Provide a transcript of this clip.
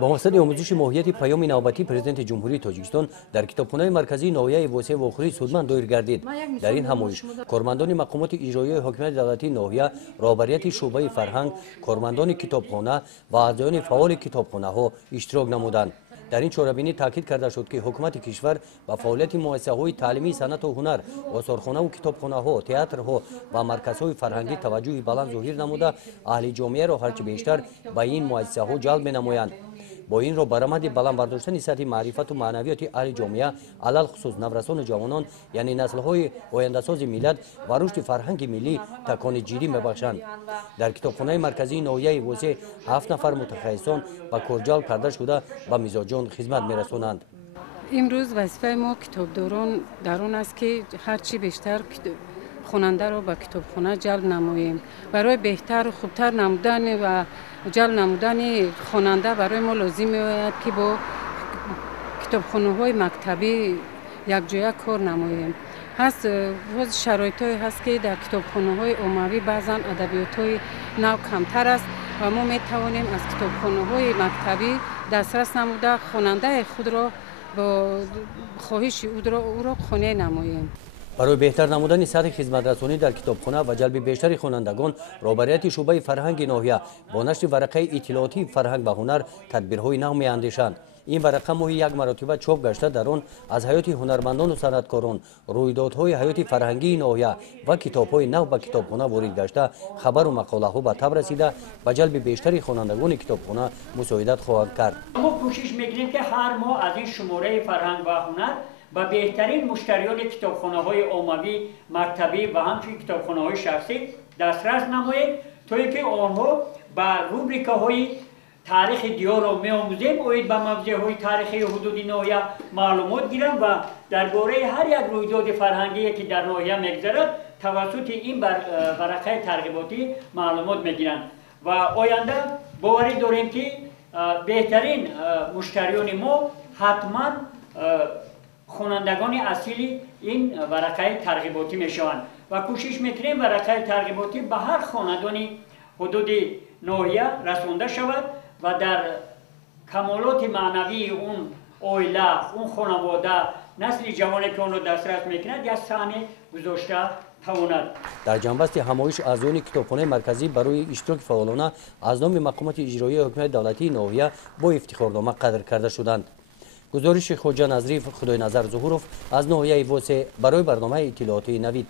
با مقصد آموزش ماهیت پیام نوبتی پرزیدنت جمهوری تاجیکستان در کتابخانه مرکزی ناحیه واسه واخری سودمند دایر گردید. در این همایش کارمندان مقامات اجرایی حکومت دولتی ناحیه، رهبریت شعبه فرهنگ، کارمندان کتابخانه و اعضایان فعال کتابخانه ها اشتراک نمودند. در این چهاربینی تاکید کرده شد که حکومت کشور با فعالیت مؤسسه‌های تعلیمی، صنعت و هنر، آثارخانه و کتابخانه‌ها، تئاترها و مرکزهای فرهنگی توجه بلند ظاهر نموده اهل جامعه را هرچه بیشتر به این مؤسسه‌ها جلب نمایند. با این را برآمد بلند برداشتن سطح معرفت و معنویات اهل جامعه علل خصوص نورسان و جوانان یعنی نسل‌های آینده‌ساز ملت و رشد فرهنگ ملی تکان جدی می‌بخشند. در کتابخانه مرکزی ناحیه واسه 7 نفر متخصصان با کارجلب کرده شده به میزاجان خدمت می‌رسانند. امروز وظیفه ما کتابداران در آن است که هرچی بیشتر خواننده را به کتابخانه جلب نماییم. برای بهتر و خوبتر نمودن و جلب نمودن خواننده برای ما لازم می‌آید که با کتابخانه‌های مکتبی یکجا کار نماییم. هست شرایطی هست که در کتابخانه‌های عمومی بعضا ادبیات‌های نو کمتر است و ما می‌توانیم از کتابخانه‌های مکتبی دسترس نموده خواننده خود را با خواهش او را خانه نماییم. برای بهتر نمودن سطح خدمت رسانی در کتابخانه و جلب بیشتر خوانندگان، رهبریت شعبه فرهنگ ناحیه با نشر ورقه اطلاعاتی فرهنگ و هنر تدبیرهای نو می‌اندیشند. این ورقه ماهی یک مرتبه چاپ گشته در آن از حیات هنرمندان و صنعتکاران، رویدادهای حیات فرهنگی ناحیه و کتاب‌های نو به کتابخانه وارد گشته خبر و مقاله‌ها به تب رسیده به جلب بیشتر خوانندگان کتابخانه مساعدت خواهد کرد. ما کوشش می‌کنیم که هر ماه از این شماره فرهنگ و هنر با بهترین مشتریان کتابخانه‌های عمومی، مکتبی و همچنین کتابخانه‌های شخصی دسترس نماییم تا اینکه آنها با روبریک‌های تاریخ دیار را می‌آموزیم و به موضوع‌های تاریخی حدودی ناحیه معلومات گیرند و درباره هر یک رویداد فرهنگی که در ناحیه می‌گذرد توسط این ورقه ترغیباتی معلومات می‌گیرند و آینده باوری داریم که بهترین مشتریان ما حتما خوانندگان اصیل این ورقه ترغیباتی میشوند و کوشش میکنیم ورقه ترغیباتی به هر خاندانی حدود ناحیه رسانده شود و در کمالات معنوی اون عائله، اون خانواده، نسل جوانی که اون رو دسترس میکند یک صحنه گذاشته تواند. در جنبست همایش اعضایان کتابخانه مرکزی برای اشتراک فعالانه از نام مقامات اجرایی حکومت دولتی ناحیه با افتخارنامه قدر کرده شدند. گزارش خواجه نظریف خدای نظر ظهورов از ناحیه واسه برای برنامه اطلاعاتی نوید.